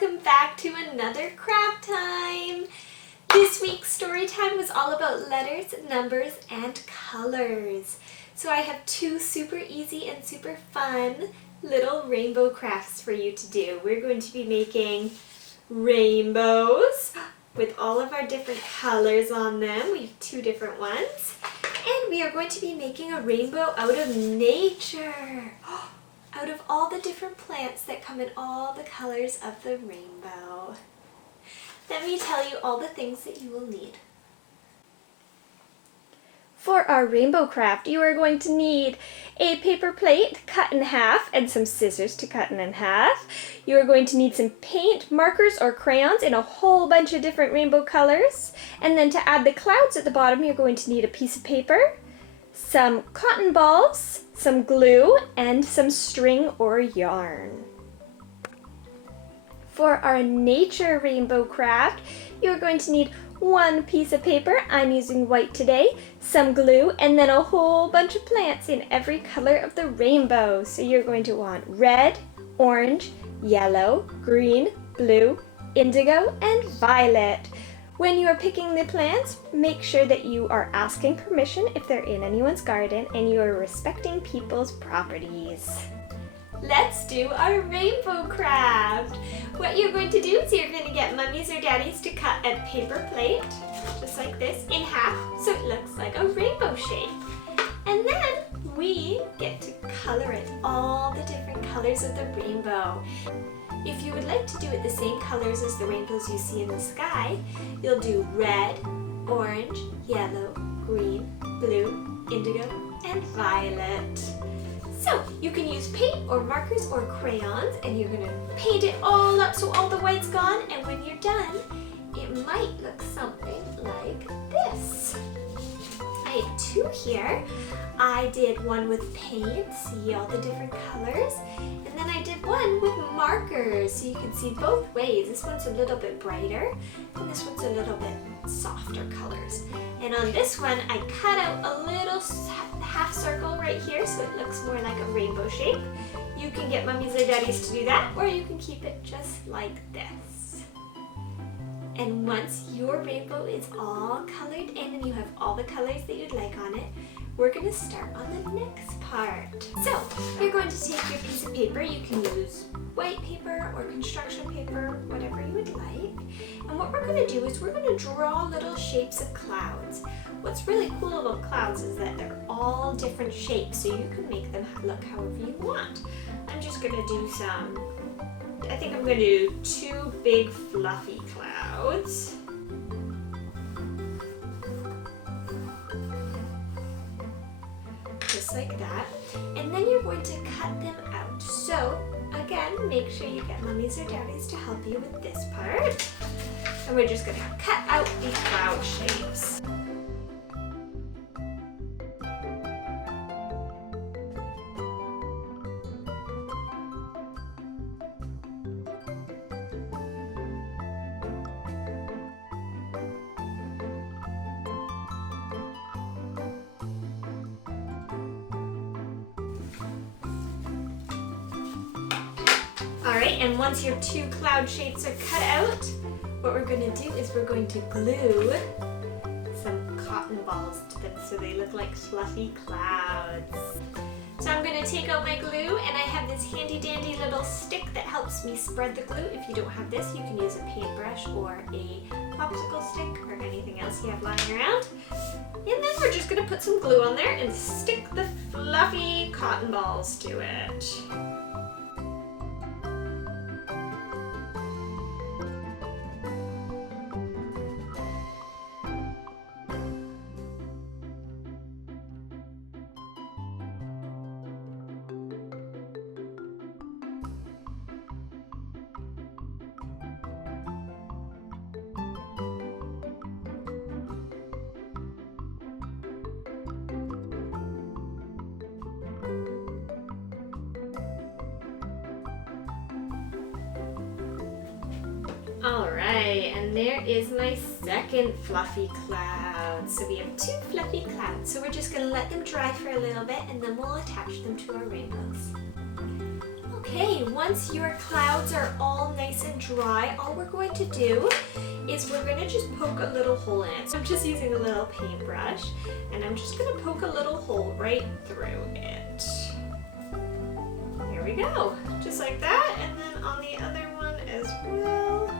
welcome back to another craft time. This week's story time was all about letters, numbers, and colors. So I have two super easy and super fun little rainbow crafts for you to do. We're going to be making rainbows with all of our different colors on them. We have two different ones. And we are going to be making a rainbow out of nature. Out of all the different plants that come in all the colors of the rainbow. Let me tell you all the things that you will need. For our rainbow craft, you are going to need a paper plate cut in half and some scissors to cut it in half. You are going to need some paint, markers, or crayons in a whole bunch of different rainbow colors. And then to add the clouds at the bottom, you're going to need a piece of paper, some cotton balls, some glue, and some string or yarn. For our nature rainbow craft, you're going to need one piece of paper, I'm using white today, some glue, and then a whole bunch of plants in every color of the rainbow. So you're going to want red, orange, yellow, green, blue, indigo, and violet. When you are picking the plants, make sure that you are asking permission if they're in anyone's garden and you are respecting people's properties. Let's do our rainbow craft. What you're going to do is you're going to get mummies or daddies to cut a paper plate, just like this, in half so it looks like a rainbow shape. And then we get to color it all the different colors of the rainbow. If you would like to do it the same colors as the rainbows you see in the sky, you'll do red, orange, yellow, green, blue, indigo, and violet. So you can use paint or markers or crayons, and you're going to paint it all up so all the white's gone, and when you're done, it might look something like this. I have two here. I did one with paint, see all the different colors, and then I did one with markers, so you can see both ways. This one's a little bit brighter, and this one's a little bit softer colors. And on this one, I cut out a little half circle right here, so it looks more like a rainbow shape. You can get mummies or daddies to do that, or you can keep it just like this. And once your rainbow is all colored in and you have all the colors that you'd like on it, we're going to start on the next part. So, you're going to take your piece of paper. You can use white paper or construction paper, whatever you would like. And what we're going to do is we're going to draw little shapes of clouds. What's really cool about clouds is that they're all different shapes, so you can make them look however you want. I'm just going to do some, I think I'm going to do two big fluffy clouds. Just like that. And then you're going to cut them out. So again, make sure you get mummies or daddies to help you with this part. And we're just going to cut out the cloud shapes. Alright, and once your two cloud shapes are cut out, what we're going to do is we're going to glue some cotton balls to them so they look like fluffy clouds. So I'm going to take out my glue, and I have this handy dandy little stick that helps me spread the glue. If you don't have this, you can use a paintbrush or a popsicle stick or anything else you have lying around. And then we're just going to put some glue on there and stick the fluffy cotton balls to it. Alright, and there is my second fluffy cloud. So we have two fluffy clouds. So we're just going to let them dry for a little bit and then we'll attach them to our rainbows. Okay, once your clouds are all nice and dry, all we're going to do is we're going to just poke a little hole in it. So I'm just using a little paintbrush, and I'm just going to poke a little hole right through it. There we go, just like that, and then on the other one as well.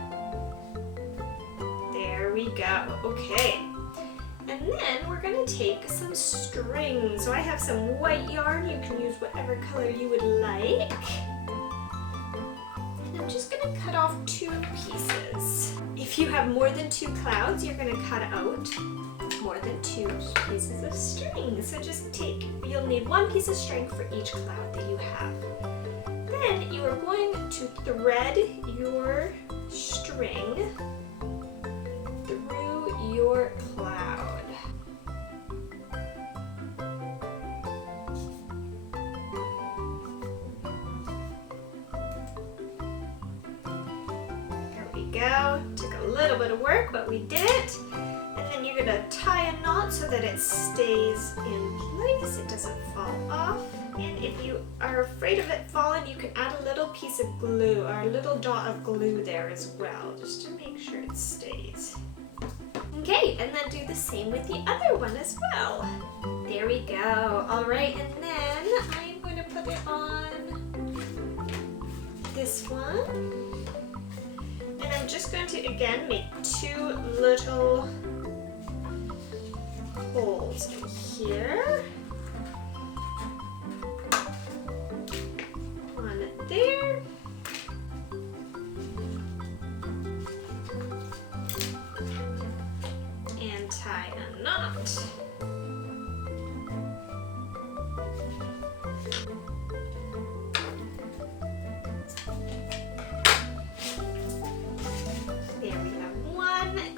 There we go, okay. And then we're going to take some string. So I have some white yarn. You can use whatever color you would like. And I'm just going to cut off 2 pieces. If you have more than 2 clouds, you're going to cut out more than 2 pieces of string. So just you'll need 1 piece of string for each cloud that you have. Then you are going to thread your string through your cloud. Go. Took a little bit of work, but we did it. And then you're gonna tie a knot so that it stays in place, it doesn't fall off. And if you are afraid of it falling, you can add a little piece of glue or a little dot of glue there as well, just to make sure it stays. Okay, and then do the same with the other one as well. There we go. All right, and then I'm going to put it on this one. And I'm just going to, again, make 2 little holes in here. One there. And tie a knot.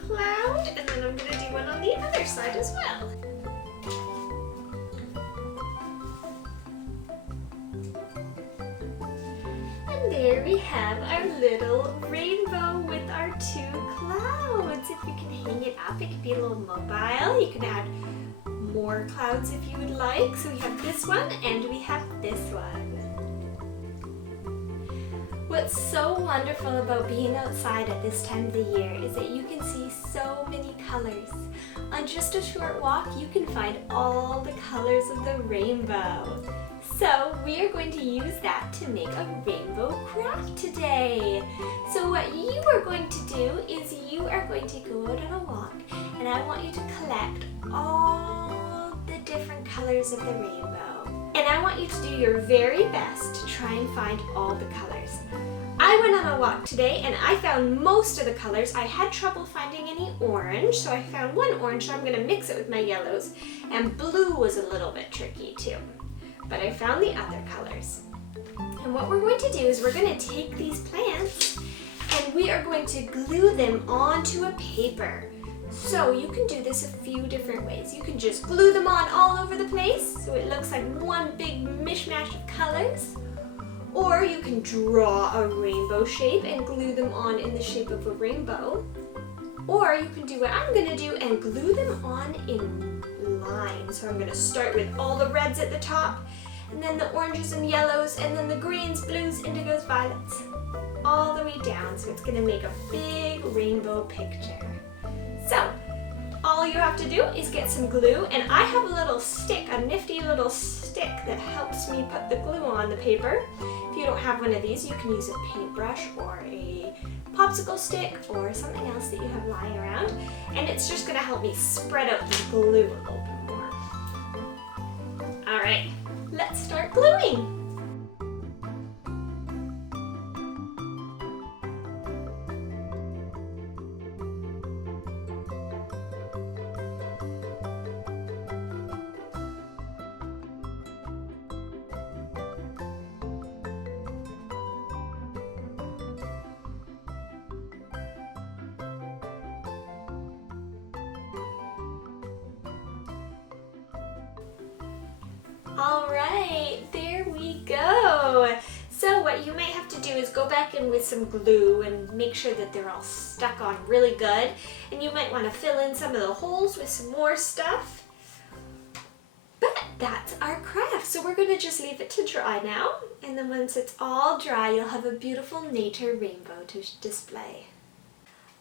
Cloud, and then I'm going to do one on the other side as well. And there we have our little rainbow with our 2 clouds. If you can hang it up, it can be a little mobile. You can add more clouds if you would like. So we have this one and we have this one. What's so wonderful about being outside at this time of the year is that you can see so many colors. On just a short walk, you can find all the colors of the rainbow. So we are going to use that to make a rainbow craft today. So what you are going to do is you are going to go out on a walk, and I want you to collect all the different colors of the rainbow. And I want you to do your very best to try and find all the colors. I went on a walk today and I found most of the colors. I had trouble finding any orange, so I found 1 orange, so I'm going to mix it with my yellows. And blue was a little bit tricky too. But I found the other colors. And what we're going to do is we're going to take these plants and we are going to glue them onto a paper. So you can do this a few different ways. You can just glue them on all over the place so it looks like one big mishmash of colors. Or you can draw a rainbow shape and glue them on in the shape of a rainbow. Or you can do what I'm going to do and glue them on in lines. So I'm going to start with all the reds at the top, and then the oranges and yellows, and then the greens, blues, indigos, violets, all the way down. So it's going to make a big rainbow picture. So all you have to do is get some glue, and I have a little stick, a nifty little stick that helps me put the glue on the paper. If you don't have one of these, you can use a paintbrush or a popsicle stick or something else that you have lying around, and it's just going to help me spread out the glue a little bit more. Alright, let's start gluing! Alright, there we go. So what you might have to do is go back in with some glue and make sure that they're all stuck on really good. And you might want to fill in some of the holes with some more stuff. But that's our craft. So we're going to just leave it to dry now, and then once it's all dry, you'll have a beautiful nature rainbow to display.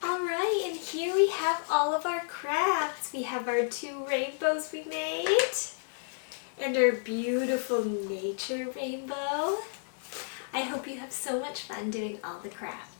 Alright, and here we have all of our crafts. We have our 2 rainbows we made, and our beautiful nature rainbow. I hope you have so much fun doing all the crafts.